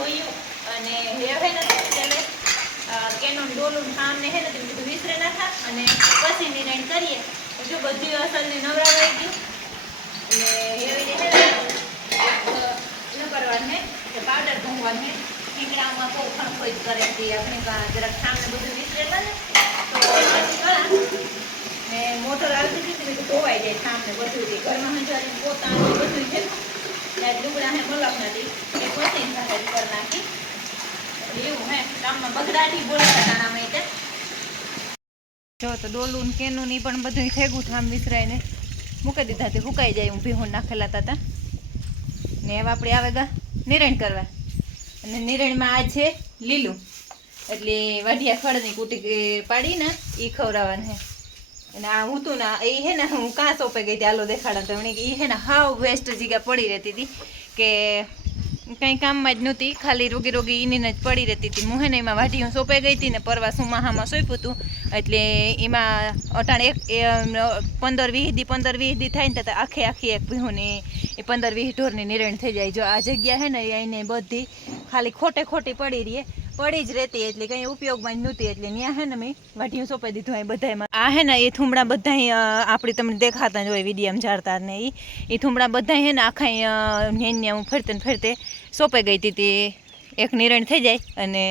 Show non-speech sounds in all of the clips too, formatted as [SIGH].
ધોયું અને હવે હે ને કેનો ડોલું ને કામ ને હે ને બધું વિસરે નાખા અને પછી નિર્ણય કરીએ. જો બધું અસલ ને રહી ગયું. એટલે રીતે હે ને ન કરવાનું કે પાવડર ઘૂંઘવાનું હે. કોઈ બહુ ખણખોઈ કરે છે. આપણે જરાક સામને બધું વિસરેલા ને, તો ને મોટર આવતી હતી ને ધોવાઈ જાય સામને બધું ઘરમાં હજારી પોતાનું બધું છે. ને લુગડા હે મલક નથી એ પછી સાથે કરી નાખી એટલે એવું હે જો તો ડોલું કેનું ની પણ બધું થેગું થામ વિસરાઈને. મૂકી દીધા તે હુકાઈ જાય હું ભીહું નાખેલા હતા ને હવે આપણે આવે ગા નિરણ કરવા. અને નિરણમાં આ છે લીલું. એટલે વાઢિયા ખડની કુટી પાડીને એ ખવડાવવાનું હે. અને આ હું તું ના એ હે ને હું કાં સોંપે ગઈ હતી આલો દેખાડા તો એમણે એ હે ને હાવ વેસ્ટ જગ્યા પડી રહેતી હતી કે કંઈ કામમાં જ નહોતી. ખાલી રોગી રોગી એની જ પડી રહેતી હતી. હું હે ને એમાં સોંપાઈ ગઈ હતી ને પરવા સુમાહામાં સોંપ્યું હતું. એટલે એમાં અટાણે એક પંદર વીસ દી, પંદર વીસ દી થાય ને તો આખે આખી એક ભીહોની, એ પંદર વીસ ઢોરની નિરણ થઈ જાય. જો આ જગ્યા હે ને એને બધી ખાલી ખોટે ખોટી પડી રહીએ પડી જ રહેતી એટલે કંઈ ઉપયોગમાં નહોતી એટલે ત્યાં હે ને મેં વાઢીયું સોંપાઈ દીધું એ બધામાં આ હે ને એ થુમડા બધા આપણે તમને દેખાતા જ હોય વિડીયામાં ઝાડતા ને એ એ થુમડા બધા હે ને આખા નેન્યા હું ફરતે ને ફરતે સોંપાઈ ગઈ હતી તે. એક નિરણ થઈ જાય અને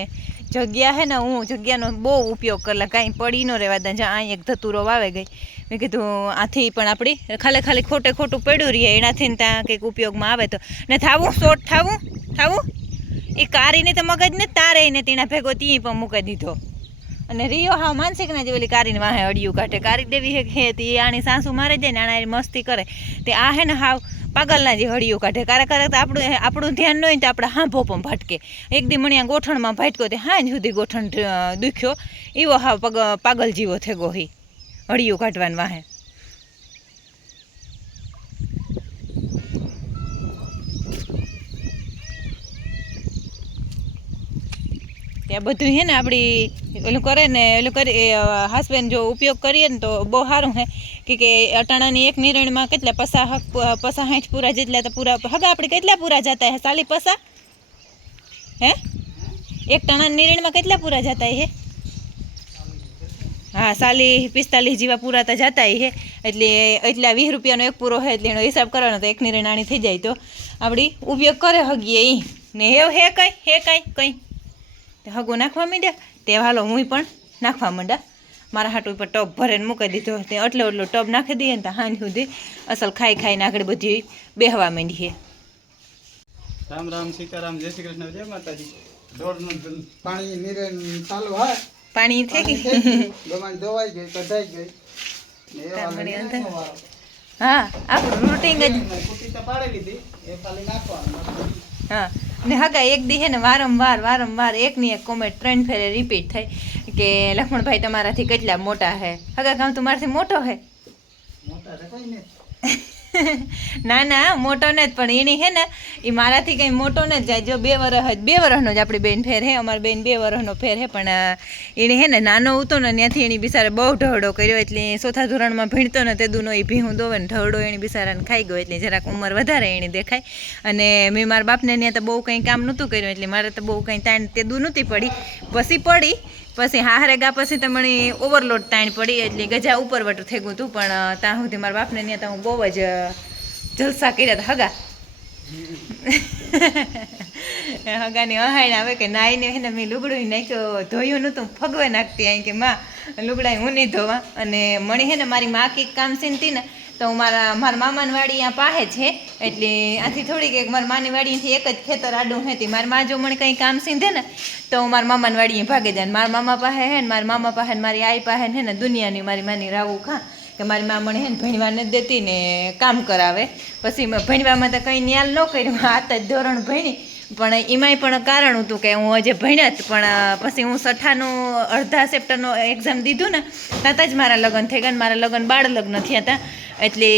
જગ્યા હે ને હું જગ્યાનો બહુ ઉપયોગ કરલા, કાંઈ પડી ન રહેવા દે જ્યાં એક ધતુરો વાવે ગઈ. મેં કીધું આથી પણ આપણી ખાલી ખાલી ખોટે ખોટું પડ્યું રહીએ એનાથી ત્યાં કંઈક ઉપયોગમાં આવે તો. ને થાવું, શોર્ટ થાવું થાવું. એ કારીને તો મગજ ને તારે ને તેના ભેગો તી પણ મૂકી દીધો. અને રિયો હા માનસિક ના જે ઓલી કારીને વાહે અડિયું કાઢે. કારી દેવી હે હે તે આની સાસુ મારે જાય ને આણા મસ્તી કરે. તે આ હે ને હાવ પાગલના જે હળિયું કાઢે. કારે કારે તો આપણું આપણું ધ્યાન ન હોય તો આપણે હાંભો પણ ભટકે. એક દી મણિયા ગોઠણમાં ભટકો તે હાંજ સુધી ગોઠણ દુખ્યો. એવો હાવ પગ, પાગલ જીવો થેગો હી હળિયું કાઢવાનું વાહે. ત્યાં બધું છે ને આપણી ઓલું કરે ને, ઓલું કરી હસબેન્ડ જો ઉપયોગ કરીએ ને તો બહુ સારું હે. કે કે અટાણાની એક નિરણમાં કેટલા પસા હક, પસા હાઠ પૂરા જેટલા તો પૂરા હગા આપણે કેટલા પૂરા જતા હે? સાલી પસા? હે? એક ટાણા નિરણમાં કેટલા પૂરા જતા હે? હા, સાલી પિસ્તાલીસ જેવા પૂરા તો જતા હે. એટલે એટલા વીસ રૂપિયાનો એક પૂરો હોય એટલે એનો હિસાબ કરવાનો તો એક નિરણાની થઈ જાય તો. આપણી ઉપયોગ કરે હગીએ એ ને હે હે કંઈ, હે કાંઈ, કઈ? હગો નાખવા માંડ્યા? તે હાલો હું પણ નાખવા માંડ્યા. મારા હાટ ઉપર ટબ ભરીને મૂકી દીધો. તે એટલો એટલો ટબ નાખી દઈએ ને તો હાની સુધી અસલ ખાઈ ખાઈને આગળ બધી બેહવા માંડીએ. રામ રામ સીતારામ જય શ્રી કૃષ્ણ જય માતાજી. પાણી નીરે ચાલુ હા પાણી છે કે? પાણી થઈ ગયું. ધોવાઈ ગઈ કઢાઈ ગઈ. હા આપણું રૂટિંગ જ મેં કુટી તો પાડી લીધી એ ખાલી નાખવાનું હા. ને હગા એક દી હે ને વારંવાર વારંવાર એકની એક કોમેન્ટ ત્રણ ફેરે રિપીટ થઈ કે લક્ષ્મણભાઈ તમારાથી કેટલા મોટા હે. હગા કામ તો મારાથી મોટો હે? મોટા તો કોઈ નહીં [LAUGHS] [LAUGHS] ના ના, મોટો ને જ, પણ એની હે ને એ મારાથી કંઈ મોટો ને જ જાય. જો બે વર્ષ જ, બે વર્ષનો જ આપણી બેન ફેર હે, અમારી બેન બે વર્ષનો ફેર હે, પણ એણે હે ને, નાનો હતો ને, ત્યાંથી એની બિચારે બહુ ઢવડો કર્યો, એટલે ચોથા ધોરણમાં ભીણતો ને, તે દૂનો એ ભીહું દોવે ને ઢવડો એની બિચારાને ખાઈ ગયો, એટલે જરાક ઉંમર વધારે એની દેખાય. અને મેં મારા બાપને ત્યાં તો બહુ કંઈ કામ નહોતું કર્યું, એટલે મારે તો બહુ કંઈ તાણ, તે દૂ નહોતી પડી. પછી પડી પછી હારે ગા પછી તો મને ઓવરલોડ તાણ પડી, એટલે ગજા ઉપર વટ થઈ ગયું હતું પણ ત્યાં સુધી મારા બાપને ત્યાં તો હું બહુ જ જલસા કર્યા હતા હગા. હગાની અહાણ આવે કે નાઈને એને મેં લુગડું નાખ્યો, ધોયું નહોતું, ફગવે નાખતી અહીં કે, માં લુગડા હું નહીં ધોવા? અને મણી હે ને મારી માં કંઈક કામ સીનતી ને તો મારા મારા મામાની વાડી અહીંયા પાહે છે, એટલે આથી થોડીક એક મારા માની વાડીથી એક જ ખેતર આડું હતી મારા મા જો મને કંઈ કામ સીંધે ને, તો હું મારા મામાની વાડીએ ભાગે જાય. મારા મામા પાસે હે, ને મારા મામા પાસે મારી આઈ પાસે હે ને દુનિયાની મારી માની રાવું ખા, કે મારી મામણ હે ને ભણવા નથી દેતી ને કામ કરાવે. પછી ભણવામાં તો કંઈ ન્યાલ ન કર્યું હાથ જ ધોરણ ભણી, પણ એમાંય પણ કારણ હતું કે હું હજે ભણ્યા જ, પણ પછી હું સઠ્ઠાનું અડધા સેપ્ટરનો એક્ઝામ દીધું ને તાતા જ મારા લગ્ન થઈ ગયા મારા લગ્ન બાળ લગ્ન થયા હતા. એટલે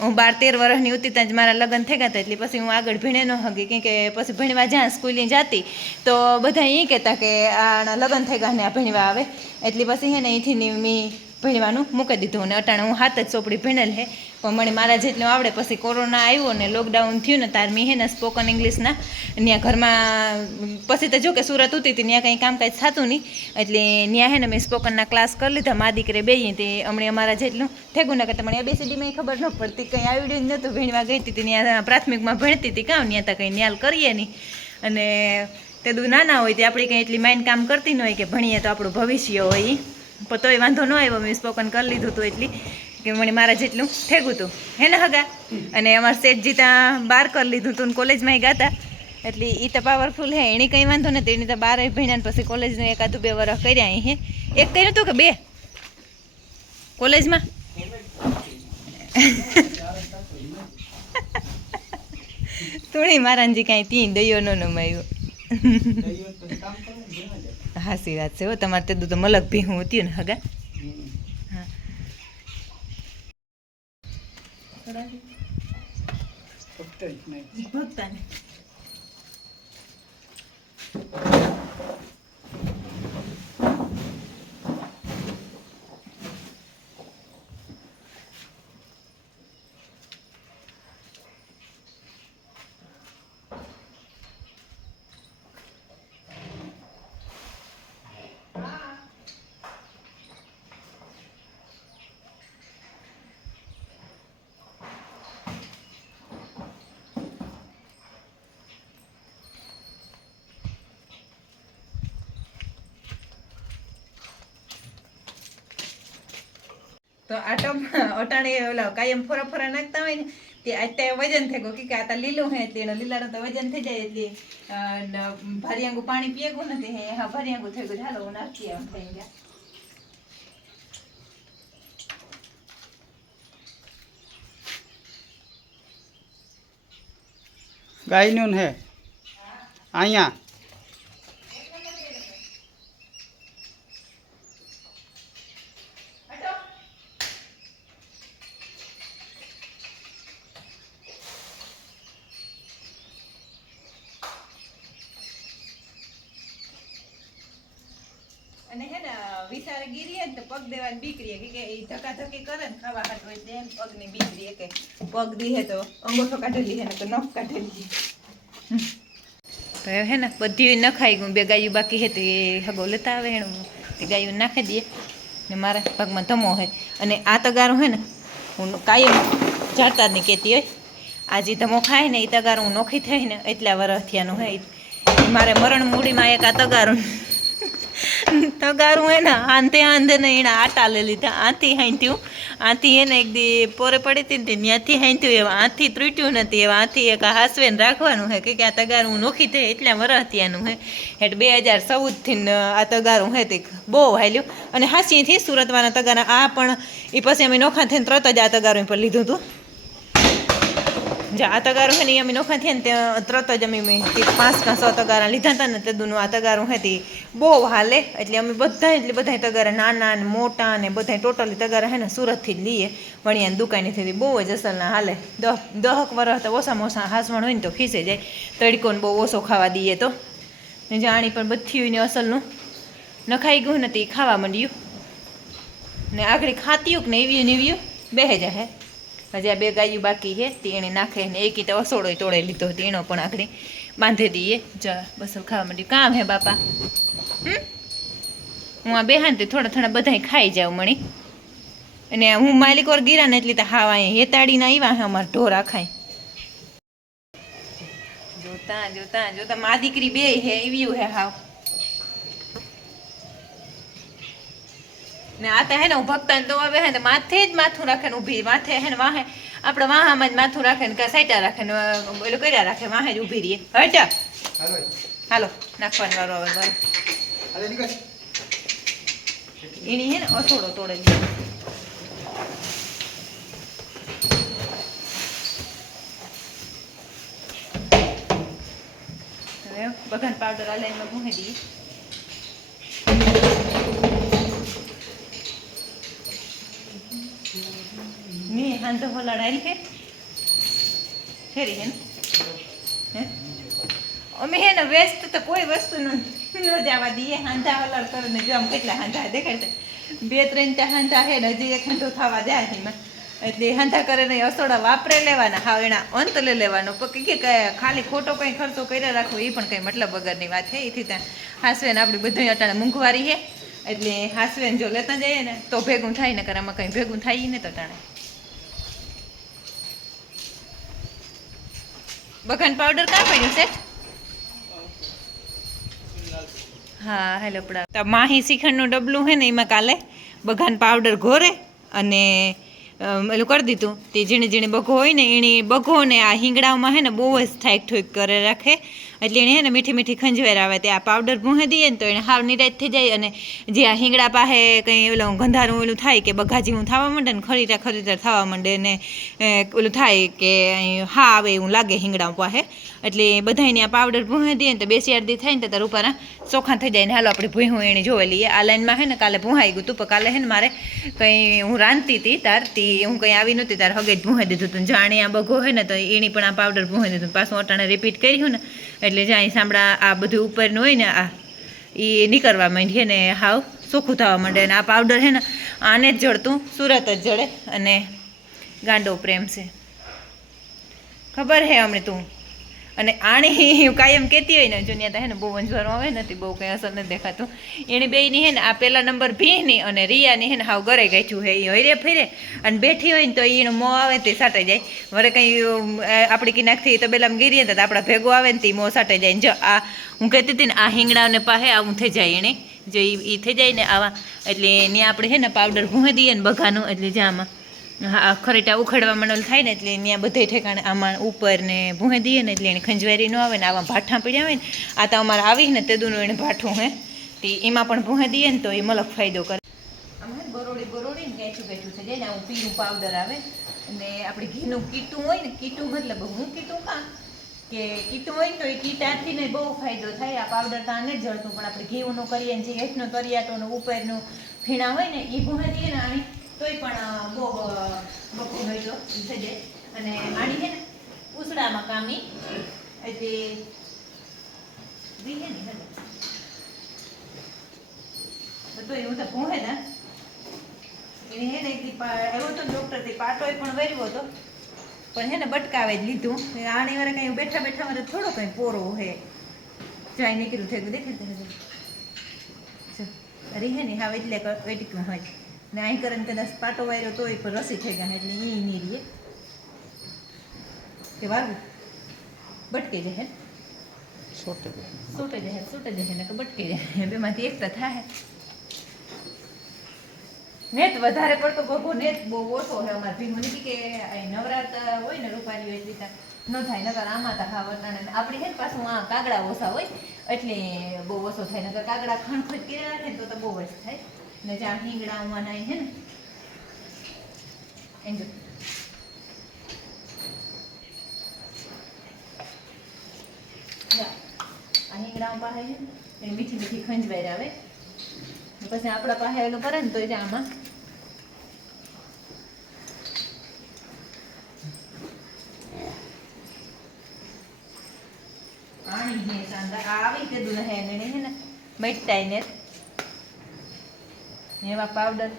હું બાર તેર વર્ષની હતી ત્યાં જ મારા લગ્ન થઈ ગયા હતા એટલે પછી હું આગળ ભીણે ન હગી, કેમ કે પછી ભણવા જ્યાં સ્કૂલે જતી, તો બધા એ કહેતા કે આ લગ્ન થઈ ગયા ને આ ભણવા આવે. એટલે પછી હે ને અહીંથી મેં ભણવાનું મૂકી દીધું અને અટાણે હું હાથ જ ચોપડી ભણેલ હે. પણ મને મારા જેટલું આવડે, પછી કોરોના આવ્યો ને લોકડાઉન થયું ને તાર મેં ને સ્પોકન ઇંગ્લિશના ત્યાં ઘરમાં, પછી તો જો કે સુરત ઉતી હતી ત્યાં કંઈ કામકાજ થતું નહીં. એટલે ત્યાં હે ને મેં સ્પોકનના ક્લાસ કરી લીધા, મા દીકરે બેહીએ તે અમને અમારા જેટલું થેગું ના કરતા મને એબીસીડીમાં ખબર ન પડતી, કંઈ આવડ્યું જ નહોતું, ભણવા ગઈ હતી ત્યાં પ્રાથમિકમાં ભણતી હતી કાં ત્યાં તો કંઈ ન્યાલ કરીએ નહીં. અને તે દુ નાના હોય તે આપણી કંઈ એટલી માઇન્ડ કામ કરતી ન હોય કે ભણીએ તો આપણું ભવિષ્ય હોય એ તોય વાંધો ન આવ્યો, મેં સ્પોકન કરી લીધું હતું એટલી. કે મને મારા જેટલું ઠેગું હતું હે ને હગા? અને અમારા શેઠજી ત્યાં બાર કરી લીધું હતું કોલેજમાં ગાતા. એટલે એ તો પાવરફુલ હે એની કંઈ વાંધો નથી એની તો બાર ભણ્યા પછી કોલેજનું એકાદું બે વર્ષ કર્યા અહીં હે. એક કર્યું હતું કે બે? કોલેજમાં? થોડી મારાજી કાંઈ તી દયો ન નમાયું. હાસી વાત છે હો તમારે તે તો મલક ભી હું હતી ને હગા હમ. હા ફક્ત જ નહીં. ભક્તાને તો આટો અટાણે ઓલા કાયમ ફોરા ફોરા નાખતા હોય ને તે અત્યારે વજન થઈ ગયું કે આ તો લીલું હે એટલે એનો લીલાનું તો વજન થઈ જાય એટલે અ, ન- ભરિયાંગું પાણી પીએગું નથી હે હા ભરિયાંગું થઈ ગયું. ચાલો હું નાખીએ એમ થઈ ગયા. ગાયનું હે. અહીંયા અને હે ને વિચારે ગીરીએ ને તો પગ દેવાની બીકરીએ કે કે ઈ ધક્કા ધક્કી કરે ને ખાવા હાટું એટલે એમ પગની બીકરીએ કે પગ દીહે તો અંગોઠો કાઢેલી હે ને તો નખ કાઢેલી. તો હે ને બધી નખાઈ ગયું. બે ગાયું બાકી હે તો એ હગો લેતા આવે એનું. તે ગાયું નાખી દઈએ ને મારા પગમાં ધમો હોય અને આ તગારું હે ને હું કાયમ જાતા જ નહીં કહેતી હોય. આજે ધમો ખાય ને એ તગારું હું નોખી થાય ને એટલા વરસ થયાનું હોય મારે મરણ મૂડીમાં એક આ તગારું તગારું હે ને, આંધે આંધે ને એણે આટા લઈ લીધા. આથી હાંત્યું આથી એને એક દી પોરે પડી હતી ને ત્યાંથી હાંત્યું એવા. આથી ત્રુટ્યું નથી એવા. આથી એક આ હાસવે ને રાખવાનું હે કે આ તગારું નોખી થાય એટલે વરસ ત્યાંનું હે. એટલે બે હજાર ચૌદથી આ તગારું હે તે બહુ હાલ્યું. અને હાસીથી સુરતવાના તગારા, આ પણ એ પછી અમે નોખા થઈને તરત જ આ તગારું પર લીધું હતું. જે, આ તગારું છે ને અમે નોખા થયા ને ત્યાં તરત જ અમે પાંચ કાં સો તગારા લીધા હતા ને તે દુનું આ તગારું હતી બહુ હાલે. એટલે અમે બધા એટલે બધા તગારા નાના ને મોટા ને બધા ટોટલી તગારા હે ને સુરતથી જ લઈએ વણિયાની દુકાનેથી બહુ જ અસલના હાલે. દહ, દહક વરસ તો ઓછામાં ઓછા હાસવણ હોય ને તો ખીસે જાય. તડકોને બહુ ઓછો ખાવા દઈએ તો. ને જાણી પણ બધી હોય ને અસલનું. નખાઈ ગયું નથી ખાવા માંડ્યું. ને આગળ ખાતીયું કે ને એવી ને એવી બેહે જાય હજી આ બે ગાયું બાકી છે તેણે નાખે ને એકી તો અસોડો તોડે લીધો એનો પણ આગળ બાંધી દઈએ જા બસ ખાવા માંડ્યું. કામ હે બાપા? હું આ બેહાન થોડા થોડા બધાય ખાઈ જાઉં મણી. અને હું માલિક ઓર ગીરાને એટલી તો હાવ હેતાડીને આવ્યા હે અમારા ઢોરા ખાય જોતા જોતા જોતા મા દીકરી બે હે એવી હે હાવ. ને આ તો હે ને ભક્તાને તો આવે હે ને માથે જ માથું રાખે ને ઊભી માથે હે ને વાહે. આપણે વાહામાં જ માથું રાખે ને કાં સાઈટા રાખે ને ઓલું કર્યા રાખે વાહે જ ઊભી રહીએ. હટ હાલો. નાખવાનું વારો હવે નીકળ. એની હે ને અથોડો તોડે બગન પાવડર આ લાઈનમાં મૂકી દઈએ. ની હાંધો હલાડાયેલ છે ફેરી હે ને. હે? અમે હે ને વેસ્ટ તો કોઈ વસ્તુ ન જવા દઈએ. હાંધા કરે ને જો આમ કેટલા હાંધા દેખાડતા બે ત્રણ ત્યાં હાંધા હે ને હજી એક હાંધો થવા જાય છે એમાં. એટલે હંધા કરે નહીં અસોડા વાપરે લેવાના. હા, એના અંત લઈ લેવાનો. કે ખાલી ખોટો કંઈ ખર્ચો કર્યા રાખવો એ પણ કંઈ મતલબ વગરની વાત છે. એથી ત્યાં હાસવેન આપણી બધું અટાણે મૂંઘવારી હે એટલે હાસવેન જો લેતા જઈએ ને, તો ભેગું થાય ને કરે આમાં કંઈ ભેગું થાય ને તો અટાણે. બખાન પાવડર કાં પડ્યું છે હા, હેલો પડા માહી શ્રીખંડનું ડબલું છે ને એમાં કાલે બઘાન પાવડર ઘોરે અને એલું કરી દીધું. તે ઝીણે ઝીણે બગો હોય ને એણે બગો ને આ હિંગડાઓમાં હે ને બહુ જ થાઈક ઠોઈક કરે રાખે. એટલે એને ને મીઠી મીઠી ખંજવેર આવે. તે આ પાવડર ભૂંહી દઈએ ને તો એને હાવ નિરાજ થઈ જાય અને જે આ હિંગડા પાસે કંઈ ઓલું ગંધારું ઓલું થાય કે બઘા હું થવા માંડે ને ખરીટા ખરીટા થવા માંડે ને ઓલું થાય કે અહીં હા આવે એવું લાગે હિંગડા પાસે એટલે બધાને આ પાવડર ભૂંહી દઈએ ને તો બેસી અડધી થાય ને તો તાર ઉપર ચોખા થઈ જાય ને હાલો આપણે ભૂંહું એણે જોવે લઈએ. આ લાઈનમાં હે ને કાલે ભૂંહાઈ ગયું હતું પણ કાલે હે ને મારે કંઈ હું રાંધતી હતી તારતી હું કંઈ આવી નહોતી, તાર હગે જ ભૂંહાઈ દીધું હતું જાણે આ બગો હોય ને તો એની પણ આ પાવડર ભૂંહાઈ દીધું પાછું અટાણે રિપીટ કર્યું ને. એટલે જ્યાં સાંભળા આ બધું ઉપરનું હોય ને આ એ નીકળવા માંડીએ ને હાવ ચોખ્ખું થવા માંડે અને આ પાવડર હે ને, આને જ જડતું સુરત જ જડે અને ગાંડો પ્રેમ છે. ખબર હે અમને તું અને આણી [LAUGHS] કાયમ કહેતી હોય ને જુનિયા હે ને બહુ અંજવારો આવે નથી, બહુ કંઈ અસર નથી દેખાતું. એની બેયની હે ને આ પહેલા નંબર ભીની અને રિયાની હે ને હાવ ઘરે ગાંઠ્યું હે એ હરે ફેરે. અને બેઠી હોય ને તો એનો મોં આવે તે સાટે જાય. વરે કંઈ આપણી કિનાકથી તો પેલા ગીરીએ તો આપણા ભેગો આવે ને તે મોં સાટે જાય. ને જો આ, હું કહેતી હતી ને, આ હિંગડાને પાસે આવું થઈ જાય એણે. જો એ થઈ જાય ને આવા. એટલે એને આપણે હે ને પાવડર ભૂંહી દઈએ ને બઘાનું, એટલે જામાં હા ખરેટા ઉખડવા માંડેલ થાય ને એટલે ત્યાં બધે ઠેકાણે આમાં ઉપર ને ભૂંહી દઈએ ને એટલે એને ખંજવારી ન આવે ને આવા ભાઠા પડ્યા હોય ને, આ તો અમારે આવી ને તેદુનું એને ભાઠું હે. તે એમાં પણ ભૂંહી દઈએ ને તો એ મલક ફાયદો કરે. આમ બરોડી ગરોડી ને કેચું કેચું છે જેને આવું પીનું પાવડર આવે અને આપણે ઘીનું કીટું હોય ને, કીટું મતલબ હું કીટું કાં? કે કીટું હોય તો એ કીટાથી ને બહુ ફાયદો થાય, આ પાવડર તો આને જળતું, પણ આપણે ઘીનું કરીએ ને જે હેઠનો તરિયાટો ને ઉપરનું ફીણા હોય ને એ ભૂંહી દઈએ ને આની. તોય પણ બહુ બકું હોય તો અને આણી છે ને, ઉસળામાં કામી એટલે રીહે ને. હલે. તો હું તો ભૂંહે ને એને હે ને એવો તો ડોક્ટરથી પાટોય પણ વર્યો હતો. પણ હે ને, બટકાવે જ લીધું. આણી વારે કઈ બેઠા બેઠા મારે થોડો કઈ પોરો હે. જાય નીકળ્યું થઈ ગયું દેખાય અરે હે ને, હા, એટલે વેટિકમાં હોય. ને અહીં કરીને કદાચ પાટો વાયરો તોય પણ રસી થઈ ગયા એટલે એ નહીં રહીએ. કે વારવું બટકે ગઈ. સૂટે જાય. સૂટે જાય ને કે બટકે જાય બેમાંથી એક તો થાય નેત વધારે પડતો ભગો નેત બહુ ઓછો છે અમારે ભીમો નથી કે અહીં નવરાત્ર હોય ને રૂપાલી એટલી ન થાય નકર આમાં તો હા વટાણે આપણે હે પાછું આ કાગડા ઓછા હોય એટલે બહુ ઓછો થાય. નકર કાગડા ખણખોટ કરી રાખે ને તો તો બહુ જ થાય. ને જ્યાં હિંગડા નહીં હે ને. એમ જો. આ હિંગડા પાસે છે એની મીઠી મીઠી ખંજવાઈ આવે. પછી આપણા પાસે એનું કરે ને તો જ આમાં. આ આવી હે ને હે ને, મટતાઈ ને. એમાં પાવડર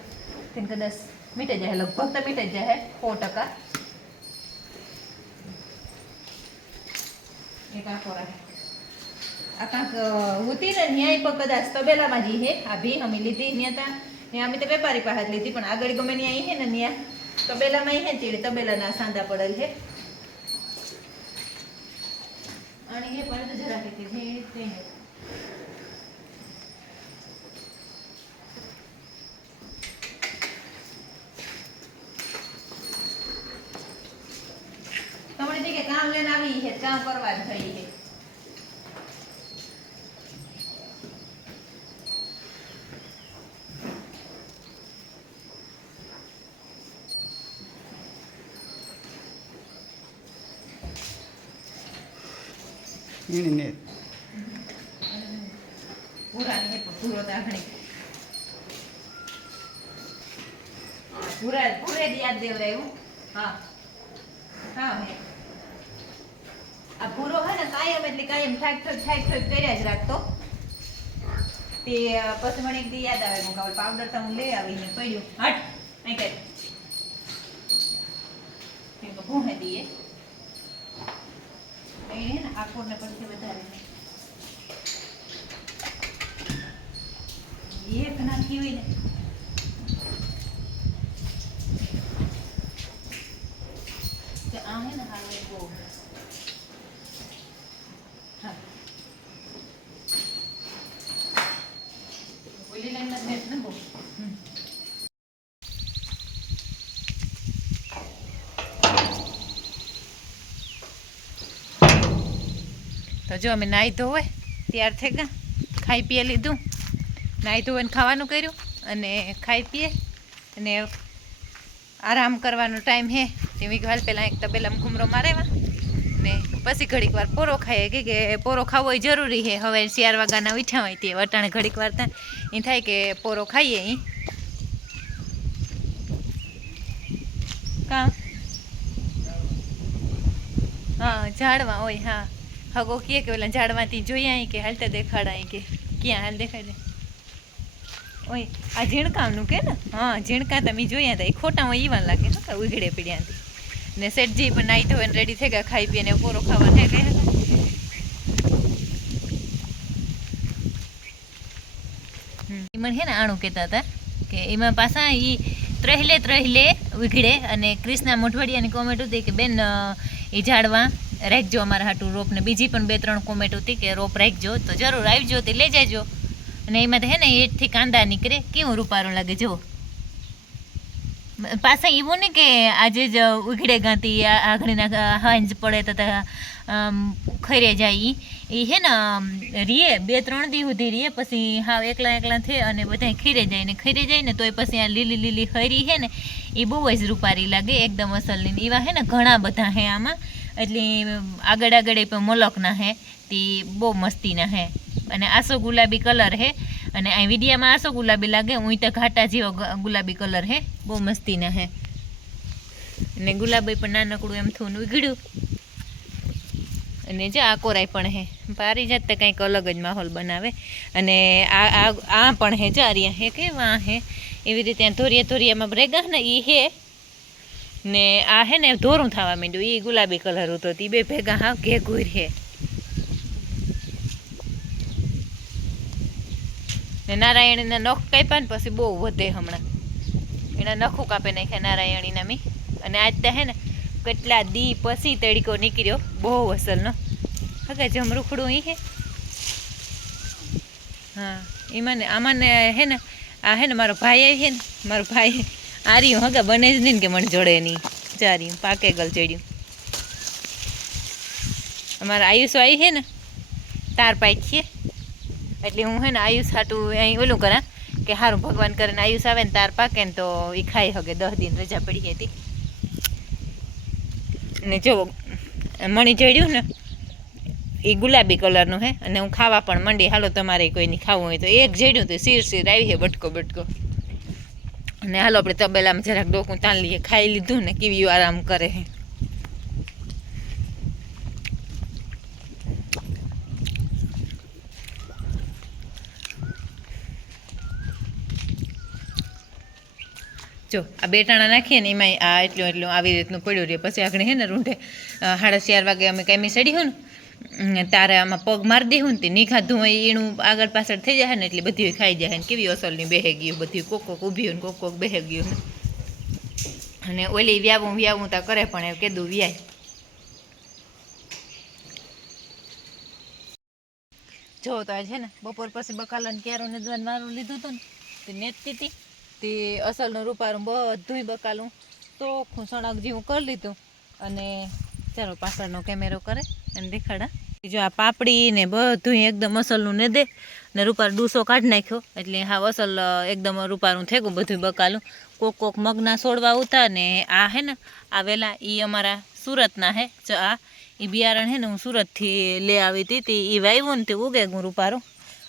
તેને કદાચ મીઠાઈ જાય લગભગ તો મીઠાઈ જાય સો ટકા એ રાખે આ કાંક હોતી ને ન્યાય પર કદાચ તબેલામાં જી હે આ ભી અમે લીધી ન્યા ત્યાં ને અમે તો વેપારી પાસે લીધી પણ આગળ ગમે ન્યા હે ને ન્યા તબેલામાં હે ચીડે તબેલાના સાંદા પડેલ છે અને એ પણ જરા કે જે તે તમને કે કામ લઈને આવી છે કામ કરવા થઈ છે એની ને પૂરાની હે પણ પૂરો તો આખણી પૂરા પૂરે જ યાદ દેવરાયું હા હા હે પૂરો હે ને કાયમ એટલે કાયમ ઠાક ઠોક ઠાક કર્યા જ રાખતો. તે પછી મને એક દી યાદ આવે, હું કાવલ પાવડર તો હું લઈ આવીને પડ્યું. હટ, અહીં કર. ભૂહે દઈએ એ? હે ને, આ કોરને પછી વધારે. એક નાખી હોય ને કે આ હે ને હાલ બહુ હા ઓલી લાઈનમાં નેટ ને બહુ હમ. તો જો અમે નાહી ધોવે, તૈયાર થઈ ગયા. ખાઈ પીએ લીધું. નાહી ધોવે ખાવાનું કર્યું અને ખાઈ પીએ. અને આરામ કરવાનો ટાઈમ હે. તે વિઘવાલ પહેલાં એક તબેલામાં ઘૂમરો મારેવા ને પછી ઘડીક વાર પોરો ખાઈએ. કે કે પોરો ખાવો એ જરૂરી છે હવે ચાર વાગ્યાના ઉઠ્યા હોય તે વટાણે ઘડીક વાર ત્યાં એ થાય કે પોરો ખાઈએ અહીં કાં? હા, ઝાડવા હોય, હા. હગો કહે કે ઓલા ઝાડમાંથી જોઈએ અહીં કે હાલતા અહીં કે ક્યાં હાલ દેખાય દે. ઓય, આ ઝીણકાનું કે ને? હા, ઝીણકા તમે જોયા હતા એ ખોટા હોય ઈવાન લાગે. ને કે ઉઘડે પીડ્યાથી ને શેઠજી પણ નાઈ ધોઈને રેડી થઈ ગયા ખાઈ પીને પોરો ખાવા થઈ ગયા. મને હે ને આણું કહેતા હતા કે એમાં પાછા ઈ ત્રહેલે ત્રહેલે ઉઘડે અને ક્રિષ્ના મોઠવાડિયાની કોમેન્ટ હતી કે બેન એ ઝાડવા રાખજો અમારા હાટું રોપને બીજી પણ બે ત્રણ કોમેન્ટ હતી કે રોપ રાખજો તો જરૂર આવજો તે લઈ જજો. અને એમાં હે ને એટથી કાંદા નીકળે કેવું રૂપારું લાગે જુઓ. પાછા એવું ને કે આજે જ ઉઘડે ગાંતી આઘડીના હાંજ પડે તો તા, ખરે જાય એ હે ને રીએ બે ત્રણ દી સુધી રીએ પછી હાવ એકલા એકલા થઈ અને બધા ખીરે જાય ને ખીરે જાય ને તોય પછી આ લીલી લીલી હરી હે ને એ બહુ જ રૂપારી લાગે એકદમ અસલની. એવા હે ને ઘણા બધા હે આમાં. એટલે આગળ આગળ એ પણ મોલકના હે, તે બહુ મસ્તીના હે. અને આસો ગુલાબી કલર હે, અને અહીં વિડીયામાં આસો ગુલાબી લાગે, હું તો ઘાટા જેવો ગુલાબી કલર હે, બહુ મસ્તીના હે. અને ગુલાબી પણ નાનકડું એમ થોડું ઉઘડ્યું. અને જો આ કોરાય પણ હે પારી તો કંઈક અલગ જ માહોલ બનાવે. અને આ આ આ પણ હે જારિયા હે કે વાં હે. એવી રીતે ધોરિયા ધોરિયામાં બ્રેગા ને એ હે. ને આ હે ને ધોરું થવા માંડ્યું. એ ગુલાબી કલર હતો. તે બે ભેગા હા ઘેઘુર હે ને નારાયણીના નખ કાપ્યા ને પછી બહુ વધે હમણાં. એના નખો કાપી નાખ્યા નારાયણીના મી. અને આજ તો હે ને કેટલા દી પછી તડકો નીકળ્યો. બહુ અસલનો. હકે જમરૂખડું ઈ હે. હા, એમાં ને આમાં ને હે ને, આ હે ને મારો ભાઈ હે ને, મારો ભાઈ આર્યું હગા બને જ નહીં કે મને જોડે નહીં. ચાર્યું, પાકે ગલ ચડ્યું. અમારા આયુષ આવી છે ને, તાર પાકીએ એટલે હું હે ને આયુષ હાટું અહીં ઓલું કરા, કે સારું ભગવાન કરે ને આયુષ આવે ને તાર પાકે ને તો એ ખાઈ હગે, દસ દિન રજા પડી હતી. ને જો, મણી ચડ્યું ને એ ગુલાબી કલરનું હે, અને હું ખાવા પણ મંડી, હાલો તમારે કોઈની ખાવું હોય તો. એક જડ્યું તો શીર શીર આવી છે બટકો બટકો. અને હાલો, આપણે તબેલામાં જરાક ડોકું તાણ લઈએ. ખાઈ લીધું ને કેવી આરામ કરે છે જો, આ બે ટાણા નાખીએ ને એમાં આ એટલું એટલું આવી રીતનું પડ્યું રહે. પછી આપણે હે ને રૂંઢે સાડા ચાર વાગે અમે કાંઈ સડી હોય ને તારે આમાં પગ મારી દેવું ને તે નીખાધું હોય એનું આગળ પાછળ થઈ જાય ને એટલે બધી ખાઈ જાય ને કેવી અસલની બેહે ગયું બધી કોક કોક ઊભી હોય ને કોક કોક બેહે ગયું અને ઓલી વ્યાવું વ્યાવું તા કરે પણ એ કીધું વ્યાય. જો તો આ છે ને, બપોર પછી બકાલાને ક્યારો ને દવાનું મારું લીધું હતું ને, તે નેતતી હતી તે અસલનું રૂપારું બધુંય બકાલું. તો સણાક જેવું કરી લીધું. અને ચાલો પાછળનો કેમેરો કરે અને દેખાડા જો આ પાપડી ને બધું એકદમ અસલનું ને દે. ને રૂપાર ડૂસો કાઢી નાખ્યો. એટલે હા અસલ એકદમ રૂપારું થેગું બધું બકાલું. કોક કોક મગના છોડવા ઉતા ને આ હે ને આવેલા એ અમારા સુરતના હે. જો આ એ બિયારણ હે ને હું સુરતથી લે આવી હતી તે એ વાવ્યું ને તે ઉગે ગું રૂપારું.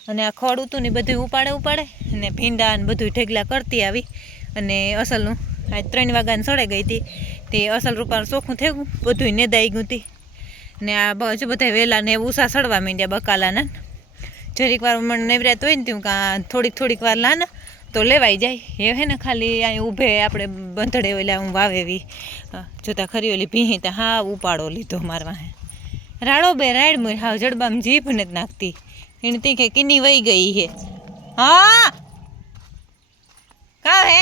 અને આ ખડ હતું ને બધું ઉપાડે ઉપાડે. અને ભીંડા ને બધું ઢેગલા કરતી આવી. અને અસલનું આજ ત્રણ વાગ્યાને સડે ગઈ હતી તે અસલ રૂપાનું ચોખ્ખું થયું બધું નેદાઈ ગયું હતી ને આ બાજુ બધા વેલા ને ઉષા સડવા માંડ્યા બકાલાના. જરીક વાર મને નેવરાત હોય ને તું કાં થોડીક થોડીક વાર લાને, તો લેવાઈ જાય. એ હે ને ખાલી અહીં ઊભે આપણે બંધડે ઓલા હું વાવેવી એવી જોતા ખરી ઓલી ભીહી તો હા ઉપાડો લીધો મારવા હે રાડો બે રાડ મુર હાવ જડબામ જીભ ને નાખતી. એને તી કે, કિની વહી ગઈ હે. હા! કા હે?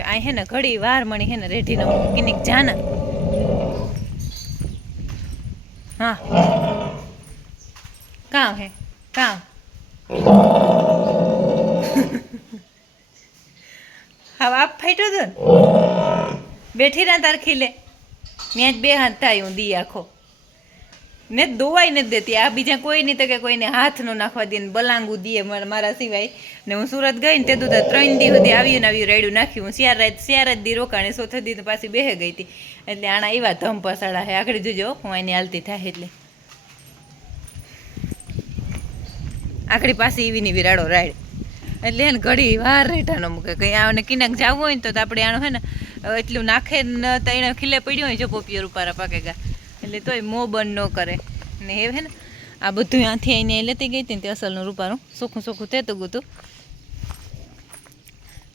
આ હે ને ઘડી વાર મણી હે ને રેઢીનો કિનિક જાના. હા. કામ હે, કામ. હવે આપ ફાટ્યો તો ને? બેઠી રહ્યા તાર ખીલે. ત્યાં જ બે હાથ થાય હું દી આખો. ને દોવાઈ નથી દેતી. આ બીજા કોઈ નહીં તો કે કોઈને હાથ નો નાખવા દે બલાંગું દે મારા સિવાય. ને હું સુરત ગઈ ને તે તો ત્રણ દી સુધી આવ્યું ને આવ્યું, રેડ્યું નાખ્યું. હું શિયાર રાત શિયાર જ દી રોકાણે સો દી તો પાછી બેહે ગઈ હતી. એટલે આણા એવા ધમ પસાડા હે. આગળ જોજો હું એની હાલતી થાય એટલે. આખડી પાસે એવી ની વિરાડો રાડ એટલે એને ઘડી વાર રેઠાનો મૂકે. કંઈ આને કિનાક જવું હોય ને તો આપણે આનો હે ને એટલું નાખે ને એને ખીલે પડ્યું હોય જો પોપિયર ઉપારા પાકે પાકેગા એટલે તોય મો બંધ ન કરે. ને એ હે ને, આ બધું આથી એ લેતી ગઈ હતી ને તે અસલનું રૂપારું સુખું સુખું થતું ગયું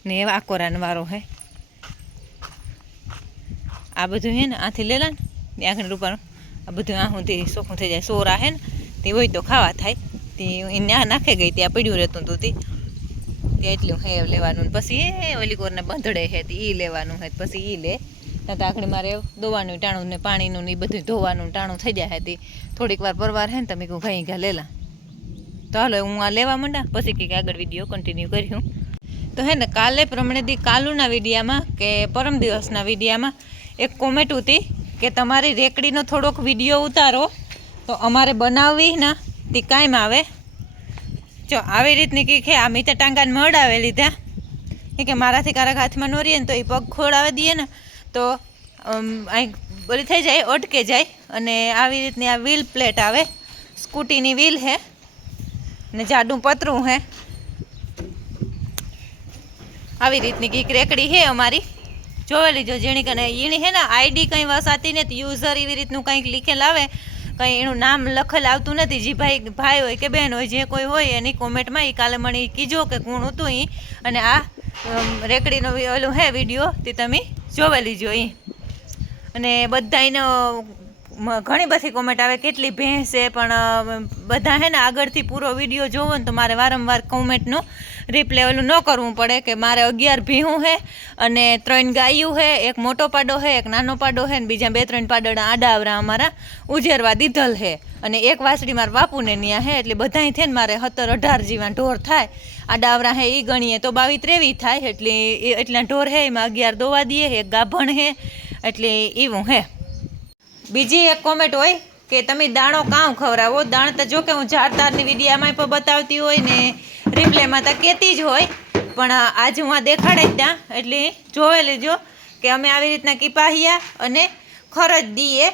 ને એવા આકોરાનો વારો હે. આ બધું હે ને, આથી લેલા ને આખરે રૂપારું આ બધું આ સુધી સોખું થઈ જાય. સોરા હે ને, તે હોય તો ખાવા થાય. તે એને નાખે ગઈ ત્યાં પડ્યું રહેતું હતું તે. એટલું હે લેવાનું. પછી એ ઓલી કોરને બંધડે હે ઈ લેવાનું હે, પછી એ લે. ત્યાં આખડી મારે દોવાનું ટાણું ને પાણીનું ને એ બધું ધોવાનું ટાણું થઈ જાય હતી થોડીક વાર પરવાર હે ને તમે કહું ઘાઈ ઘા લેલા. તો હાલો, હું આ લેવા માંડા, પછી કંઈક આગળ વીડિયો કન્ટિન્યુ કર્યું તો હે ને, કાલે પ્રમાણે દી કાલુના વિડીયામાં કે પરમ દિવસના વિડીયામાં એક કોમેન્ટ હતી કે તમારી રેકડીનો થોડોક વીડિયો ઉતારો. તો અમારે બનાવવી ના તે કાયમ આવે જો, આવી રીતની કંઈક હે, આ મીતે ટાંગાને મડાવે લીધા. એ કે મારાથી કારક હાથમાં નોરીએ ને તો એ પગ ખોડાવી દઈએ ને. તો અહીં બોલી થઈ જાય અટકે જાય અને આવી રીતની આ વ્હીલ પ્લેટ આવે. સ્કૂટીની વ્હીલ હે ને જાડું પતરું હે. આવી રીતની કંઈક રેકડી હે અમારી. જોવેલી લીજો જેણી કને એની હે ને, આઈડી કંઈ વસાતી નથી, યુઝર એવી રીતનું કંઈક લીખેલ આવે. કંઈ એનું નામ લખેલ આવતું નથી, જે ભાઈ ભાઈ હોય કે બહેન હોય, જે કોઈ હોય, એની કોમેન્ટમાં એ કાલે મને કીજો કે કોણ હતું એ અને આ રેકડીનો ઓલું હે વીડિયો, તે તમે જોવેલી જોઈ અને બધા એનો મ- ઘણી બધી કોમેન્ટ આવે, કેટલી ભેંસ છે, પણ બધા હે ને આગળથી પૂરો વીડિયો જોવો ને તો મારે વારંવાર કોમેન્ટનું રિપ્લે ઓલું ન કરવું પડે કે મારે અગિયાર ભીહું હે અને ત્રણ ગાયું હે, એક મોટો પાડો હે, એક નાનો પાડો હે ને બીજા બે ત્રણ પાડોડા આડા આવરા અમારા ઉજેરવા દીધલ હે. અને એક વાસળી મારા બાપુને ન્યા હે, એટલે બધાય થઈને મારે સત્તર અઢાર જેવા ઢોર થાય. આડા આવરા હે એ ગણીએ તો બાવી ત્રેવી થાય, એટલે એટલા ઢોર હે, એમાં અગિયાર દોવા દઈએ એક ગાભણ હે, એટલે એવું હે. બીજી એક કોમેન્ટ હોય કે તમે દાણો કામ ખવડાવો? દાણ તો જો કે હું ચાર તારની વિડીયામાં પણ બતાવતી હોય ને રિપ્લેમાં તો કહેતી જ હોય. પણ આજે હું આ દેખાડે જ ત્યાં, એટલે જોવે લેજો કે અમે આવી રીતના કીપાહિયા અને ખરજ દઈએ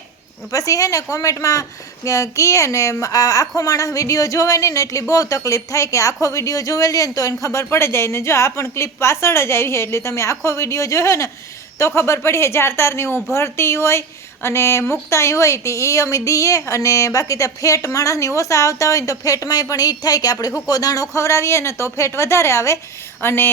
પછી હે ને કોમેન્ટમાં કીએ ને આખો માણસ વીડિયો જોવે નહીં ને, એટલી બહુ તકલીફ થાય કે આખો વીડિયો જોવે લે ને તો એને ખબર પડે જાય ને, જો આ પણ ક્લિપ પાછળ જ આવી છે, એટલે તમે આખો વીડિયો જોયો ને, તો ખબર પડી છે જારતારની હું ભરતી હોય અને મુકતાઈ હોય તે એ અમે દઈએ અને બાકી ત્યાં ફેટ માણસની ઓછા આવતા હોય ને તો ફેટમાંય પણ એ જ થાય કે આપણે હુકો દાણો ખવડાવીએ ને તો ફેટ વધારે આવે. અને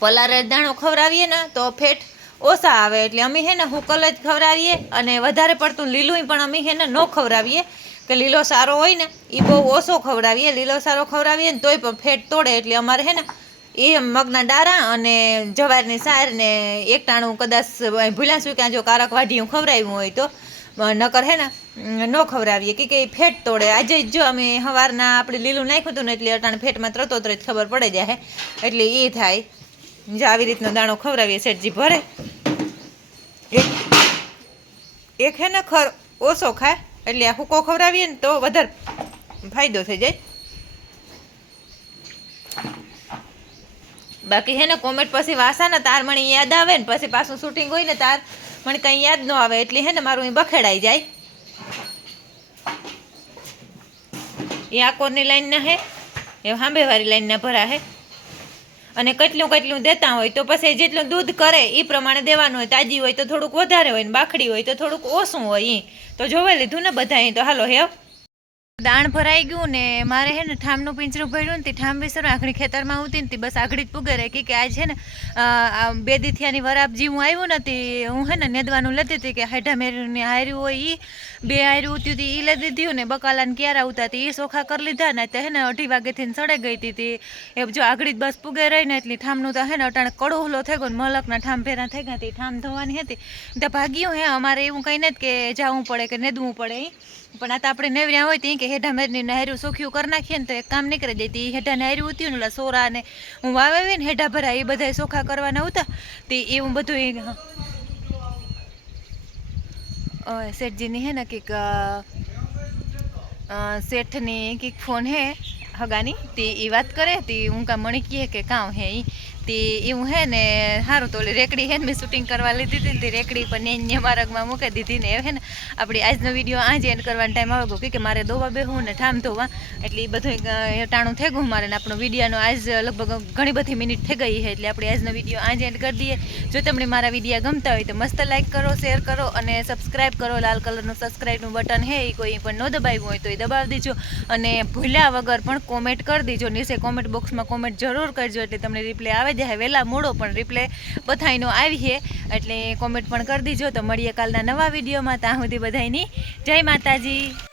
પલારે દાણો ખવડાવીએ ને તો ફેટ ઓછા આવે. એટલે અમે હે ને હુકલ જ ખવડાવીએ અને વધારે પડતું લીલું પણ અમે હે ને ન ખવડાવીએ. કે લીલો સારો હોય ને એ બહુ ઓછો ખવડાવીએ. લીલો સારો ખવડાવીએ ને તોય પણ ફેટ તોડે. એટલે અમારે હે ને એ મગના ડારા અને જવારની સાર ને એકટાણું કદાચ ભૂલ્યા ક્યાં જો કારક વાઢીયું ખવડાવ્યું હોય તો નકર હે ને ન ખવડાવીએ. કે કંઈ ફેટ તોડે. આજે જ જો અમે સવારના આપણે લીલું નાખ્યું હતું ને એટલે અટાણે ફેટમાં તરતો જ ખબર પડે જાય એટલે એ થાય. જે આવી રીતનો દાણો ખવડાવીએ, શેઠજી, ભરે. એક એક હે ને ખર ઓછો ખાય. એટલે આ હુકો ખવડાવીએ ને તો વધારે ફાયદો થઈ જાય. બાકી હે ને કોમેન્ટ પછી વાસા ને તાર મને યાદ આવે ને, પછી પાછું શૂટિંગ હોય ને તાર મને કંઈ યાદ ન આવે, એટલે હે ને મારું અહીં બખેડાઈ જાય. એ આકોરની લાઈનના હે, એ હાંભેવાળી લાઈનના ભરા હે. અને કેટલું કેટલું દેતા હોય તો પછી જેટલું દૂધ કરે એ પ્રમાણે દેવાનું હોય. તાજી હોય તો થોડુંક વધારે હોય ને બાખડી હોય તો થોડુંક ઓછું હોય એ તો જોવે લીધું ને બધા તો હાલો હેવ દાણ ભરાઈ ગયું ને મારે હે ને ઠામનું પિંજરું ભર્યું ને તે ઠામ બિસર આખડી ખેતરમાં આવતી ને બસ આગળ જ પૂગે રહે. કે આજ છે ને બે દીથિયાની વરાપ હું આવ્યું નથી હું હે ને નેદવાનું લેતી હતી કે હેઠા મેરીને હાર્યું હોય એ બે હાર્યું ઉત્યું હતી એ લેતી હતી ને બકાલાને ક્યારે આવતા હતી એ સોખા કરી લીધા ને તે હે ને અઢી વાગેથી સડે ગઈ હતી એ જો આગળ જ બસ પૂગે રહી ને એટલી ઠામનું તો હે ને અટાણે કડોહલો થઈ ગયો ને મલકના ઠામ ભેરા થઈ ગયા હતી ઠામ ધોવાની હતી. તો ભાગ્યું હે, અમારે એવું કંઈ નથી કે જવું પડે કે નેદવું પડે ઈ. પણ આ તો આપણે નેવર્યા હોય ત્યાં કે હેઠા મેરની નહેરું સોખ્યું કરી નાખીએ ને તો એક કામ નીકળી જાય, તે હેઠા નહેરું ઉત્યું ને ઓલા સોરા ને હું વાવે ને હેઠા ભરા એ બધા સોખા કરવાના હતા તે એવું બધું એ શેઠજીની હે ને કંઈક શેઠની કંઈક ફોન હે હગાની, તે એ વાત કરે, તે હું કાં મણી કહે કે કાં હે ઈ. તે એવું હે ને સારું તો ઓલી રેકડી હે ને મેં શૂટિંગ કરવા લીધી હતી રેકડી પણ એ ને મારગમાં મૂકી દીધી ને હે ને આપણી આજનો વીડિયો આજે એન્ડ કરવાનો ટાઈમ આવે ગયો કે મારે દોવા બેહું ને ઠામ ધોવા, એટલે એ બધું ટાણું થઈ ગયું મારે ને આપણો વિડીયાનો આજ લગભગ ઘણી બધી મિનિટ થઈ ગઈ છે, એટલે આપણે આજનો વીડિયો આજે એન્ડ કરી દઈએ. જો તમને મારા વિડીયા ગમતા હોય તો મસ્ત લાઈક કરો શેર કરો અને સબસ્ક્રાઈબ કરો. લાલ કલરનું સબસ્ક્રાઈબનું બટન હે એ કોઈ પણ ન દબાવ્યું હોય તો એ દબાવી દેજો. અને ભૂલ્યા વગર પણ કોમેન્ટ કરી દેજો. નીચે કોમેન્ટ બોક્સમાં કોમેન્ટ જરૂર કરજો, એટલે તમને રિપ્લે આવે જાય વહેલા મોડો પણ રિપ્લે બધાનો આવીએ એટલે કોમેન્ટ પણ કરી દેજો. તો મળીએ કાલના નવા વિડીયોમાં. ત્યાં સુધી બધાની જય માતાજી.